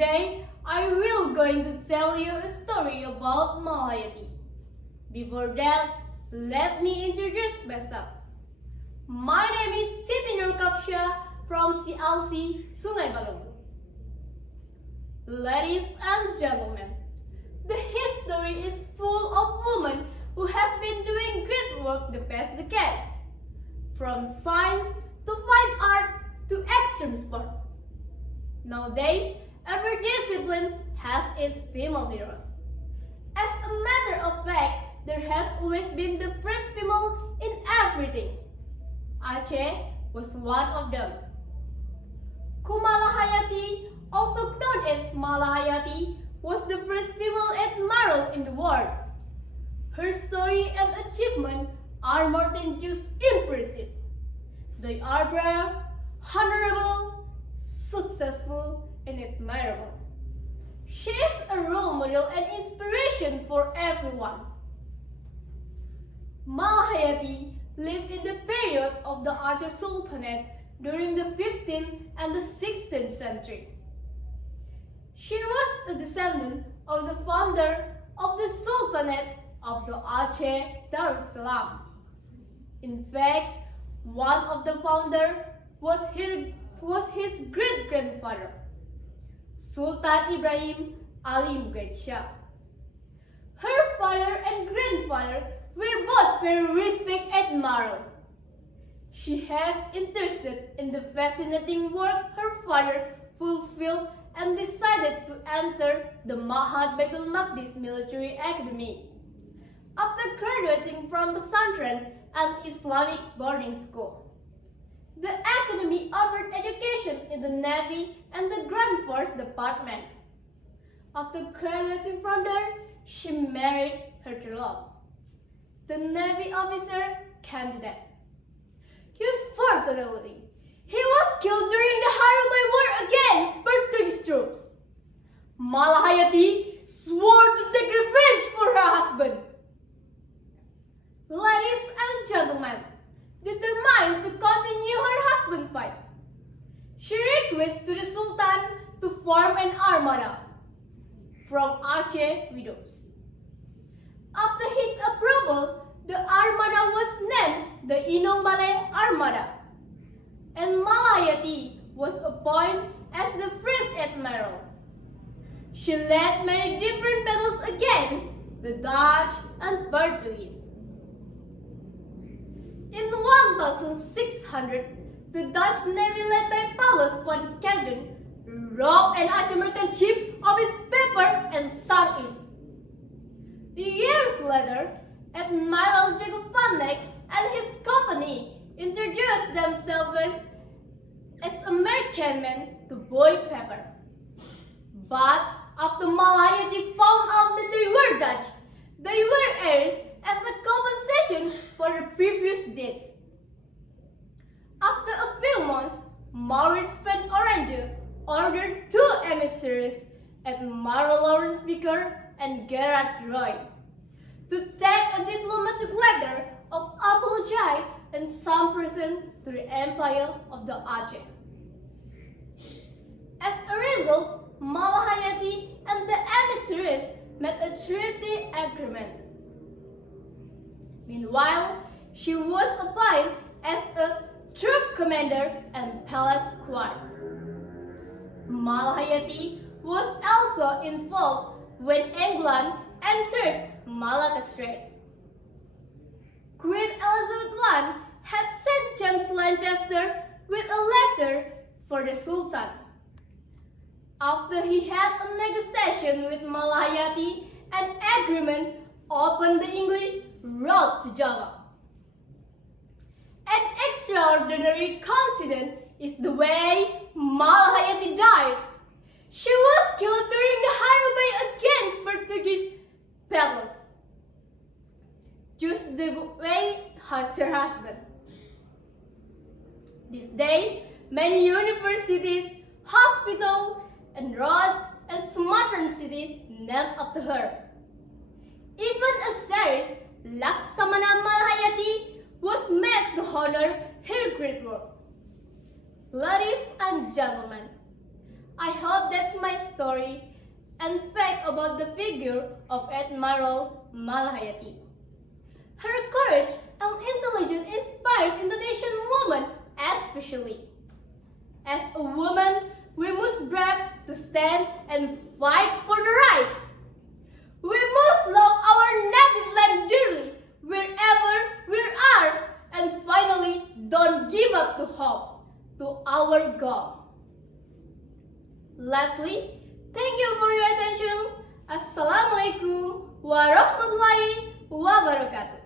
Today, I will going to tell you a story about Malayati. Before that, let me introduce myself. My name is Siti Nur Kapsya from CLC Sungai. Ladies and gentlemen, the history is full of women who have been doing great work the past decades, from science to fine art to extreme sport. Nowadays, every discipline has its female heroes. As a matter of fact, there has always been the first female in everything. Aceh was one of them. Kumalahayati, also known as Malahayati, was the first female admiral in the world. Her story and achievement are more than just impressive. They are brave, honorable, successful, and admirable. She is a role model and inspiration for everyone. Malahayati lived in the period of the Aceh Sultanate during the 15th and the 16th century. She was a descendant of the founder of the Sultanate of the Aceh Darussalam. In fact, one of the founders was his great-grandfather, Sultan Ibrahim Ali Mughid Shah. Her father and grandfather were both very respected admirals. She has interested in the fascinating work her father fulfilled and decided to enter the Ma'had Baitul Maqdis Military Academy. After graduating from Pesantren and Islamic boarding school, the academy offered education in the Navy and the Ground Force Department. After graduating from there, she married her true love, the Navy officer candidate. Unfortunately, he was killed during the Harubai War against Portuguese troops. Malahayati swore to take revenge for her husband. Ladies and gentlemen, determined to continue her husband's fight, she requested to the Sultan to form an armada from Aceh widows. After his approval, the armada was named the Inong Malay Armada, and Malahayati was appointed as the first admiral. She led many different battles against the Dutch and Portuguese. In 1600, the Dutch Navy led by Paulus van Kerden robbed an Aceh merchant ship of its paper and sunk it. Years later, Admiral Jacob van Dijk and his company introduced themselves as American men to buy paper. But after Malahayati found out that they were Dutch, they were heirs as a compensation for the previous deeds. After a few months, Maurits van Orange ordered two emissaries, Admiral Lawrence Beaker and Gerard Roy, to take a diplomatic letter of apology and some present to the Empire of the Aceh. As a result, Malahayati and the emissaries made a treaty agreement. Meanwhile, she was appointed as a troop commander and palace guard. Malahayati was also involved when England entered Malacca Strait. Queen Elizabeth I had sent James Lancaster with a letter for the Sultan. After he had a negotiation with Malahayati, an agreement opened the English route to Java. An extraordinary coincidence is the way Malahayati died. She was killed during the Harubai against Portuguese battles, just the way her husband. These days, many universities, hospitals, and roads and Sumatran cities named after her. Even a series, Laksamana Malahayati, was made to honor her great work. Ladies and gentlemen, I hope that's my story and fact about the figure of Admiral Malahayati. Her courage and intelligence inspired Indonesian women especially. As a woman, we must brave to stand and fight for the right. We must love our native land dearly wherever we are, and finally don't give up to hope to our goal. Lastly, thank you for your attention. Assalamualaikum warahmatullahi wabarakatuh.